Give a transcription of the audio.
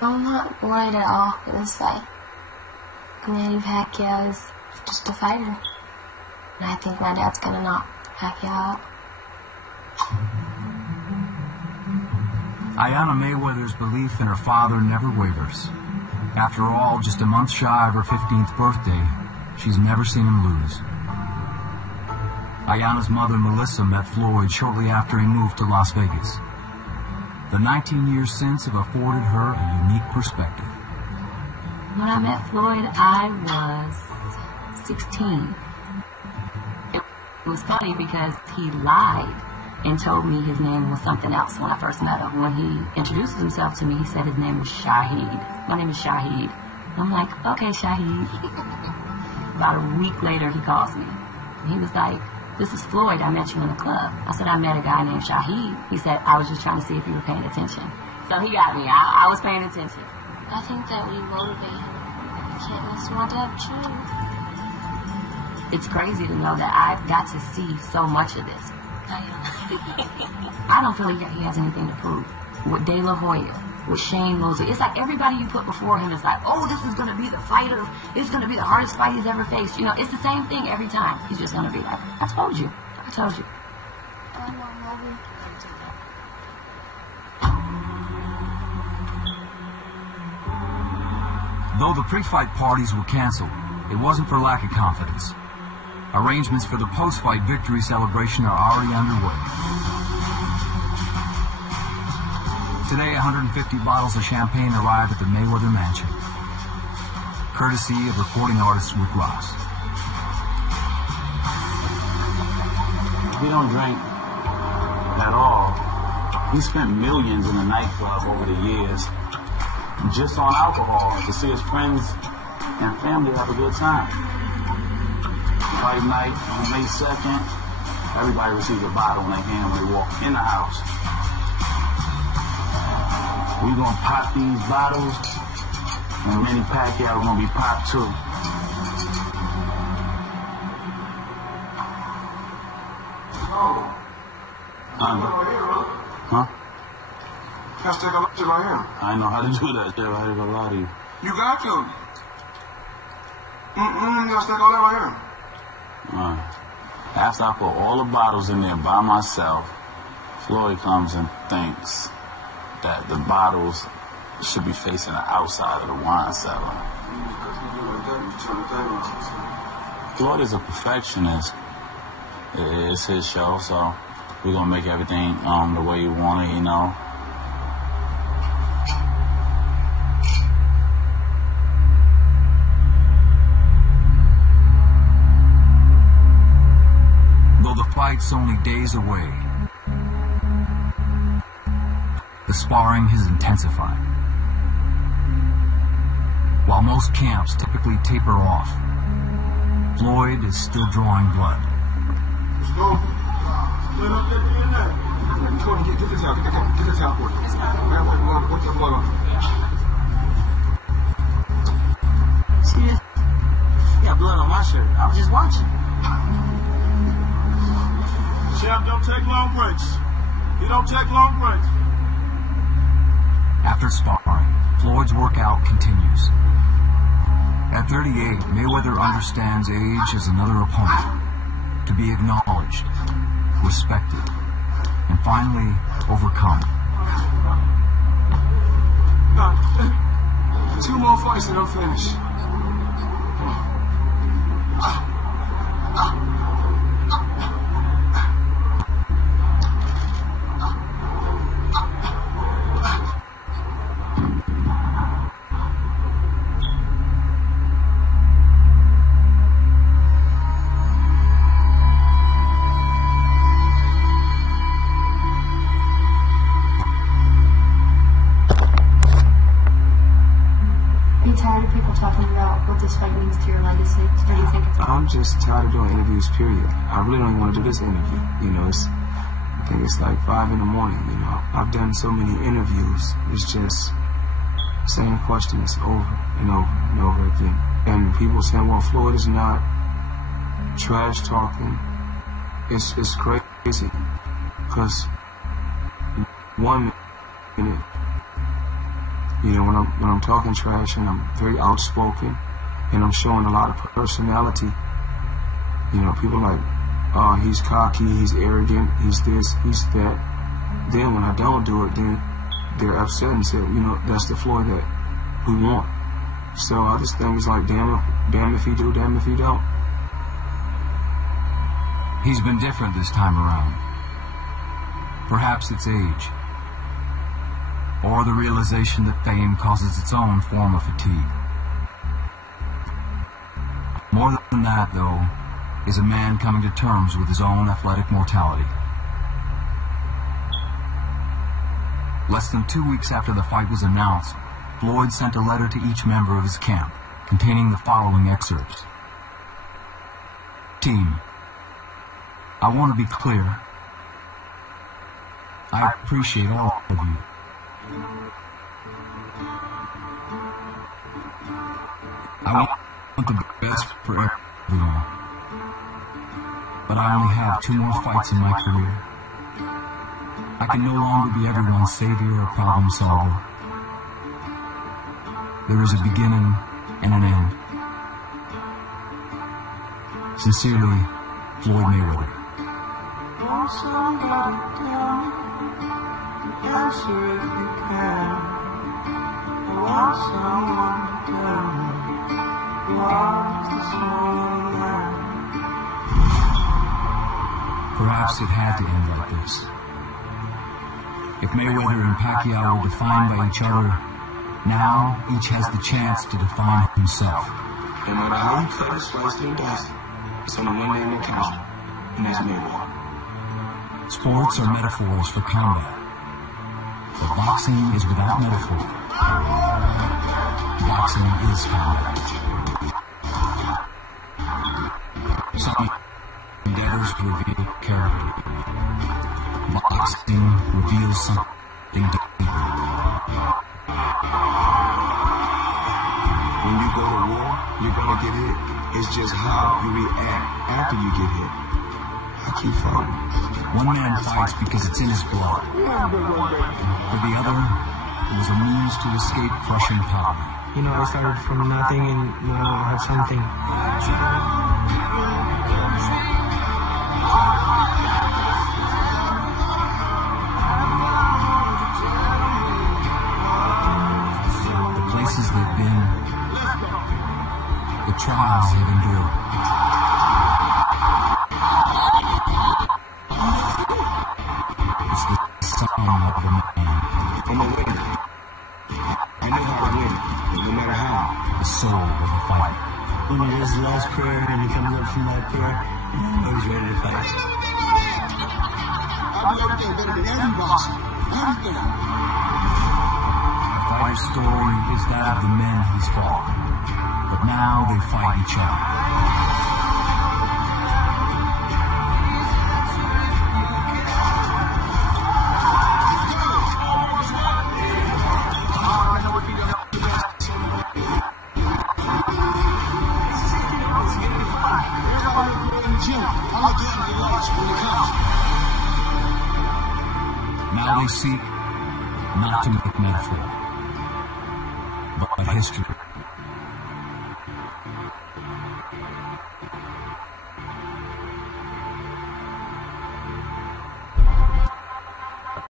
I'm not worried at all for this fight. Manny Pacquiao is just a fighter. And I think my dad's gonna knock Pacquiao out. Ayanna Mayweather's belief in her father never wavers. After all, just a month shy of her 15th birthday, she's never seen him lose. Ayanna's mother, Melissa, met Floyd shortly after he moved to Las Vegas. The 19 years since have afforded her a unique perspective. When I met Floyd, I was 16. It was funny because he lied and told me his name was something else when I first met him. When he introduced himself to me, he said his name was Shahid. My name is Shahid. I'm like, okay, Shahid. About a week later, he calls me. He was like, this is Floyd. I met you in the club. I said, I met a guy named Shahid. He said, I was just trying to see if you were paying attention. So he got me. I was paying attention. I think that we motivate him. We can't miss one to choose. It's crazy to know that I've got to see so much of this. I don't feel like he has anything to prove. With De La Hoya, with Shane Mosley, it's like everybody you put before him is like, oh, this is going to be the fighter. It's going to be the hardest fight he's ever faced. You know, it's the same thing every time. He's just going to be like, I told you. I told you. Though the pre-fight parties were canceled, it wasn't for lack of confidence. Arrangements for the post-fight victory celebration are already underway. Today, 150 bottles of champagne arrive at the Mayweather mansion, courtesy of recording artist Rick Ross. We don't drink at all. We spent millions in the nightclub over the years just on alcohol to see his friends and family have a good time. Fight night on May 2nd, everybody receives a bottle in their hand when they walk in the house. We gonna pop these bottles, and Manny Pacquiao gonna be popped too. Huh? Let's take a look right here. I know how to do that shit. I ain't gonna lie to you. You got to. Let's take all that right here. After I put all the bottles in there by myself, Floyd comes and thinks that the bottles should be facing the outside of the wine cellar. Floyd is a perfectionist. It's his show, so we're gonna make everything the way you want it, you know. Fight's only days away. The sparring has intensified. While most camps typically taper off, Floyd is still drawing blood. Let's go. Get this out. Get this out. What's the blood on? See this? You got blood on my shirt. I was just watching. Champ don't take long breaks. He don't take long breaks. After sparring, Floyd's workout continues. At 38, Mayweather understands age as another opponent, to be acknowledged, respected, and finally overcome. Two more fights and I'm finished. I'm just tired of doing interviews, period. I really don't even want to do this interview. You know, I think it's like 5 in the morning, you know. I've done so many interviews. It's just same questions over and over and over again. And people saying, well, Floyd is not trash talking. It's crazy. Because 1 minute You know, when I'm talking trash and I'm very outspoken and I'm showing a lot of personality, you know, people like, oh, he's cocky, he's arrogant, he's this, he's that. Then when I don't do it, then they're upset and say, you know, that's the Floyd that we want. So I just think it's like, damn if he do, damn if he don't. He's been different this time around. Perhaps it's age, or the realization that fame causes its own form of fatigue. More than that, though, is a man coming to terms with his own athletic mortality. Less than 2 weeks after the fight was announced, Floyd sent a letter to each member of his camp, containing the following excerpts. Team, I want to be clear. I appreciate all of you. I want the best for everyone. But I only have 2 more fights in my career. I can no longer be everyone's savior or problem solver. There is a beginning and an end. Sincerely, Floyd Mayweather. Want somebody to tell me the answer if you can. I want someone to tell me you are the soul man. Perhaps it had to end like this. If Mayweather and Pacquiao were defined by each other, now each has the chance to define himself. No matter how you cut it, slice it, and dice it, it's only one name that counts, and that's Mayweather. Sports are metaphors for combat, but boxing is without metaphor. Boxing is combat. Some endeavors reveal character. Boxing reveals something deeper. When you go to war, you're gonna get hit. It's just how you react after you get hit. I keep fighting. One man fights because it's in his blood. For the other, it was a means to escape crushing poverty. You know, I started from nothing and now I have something. The places they've been, the trials they've endured. It's the song of the man. I'm a winner. I know how to win, no matter how. The soul of the fighter. When it is the last prayer and he comes up from that prayer, I was ready to fight. I do everything better than every boxer. Everything. The fighter's story is that of the men he's fought, but now they fight each other. Now they seek not to make metaphor, but history.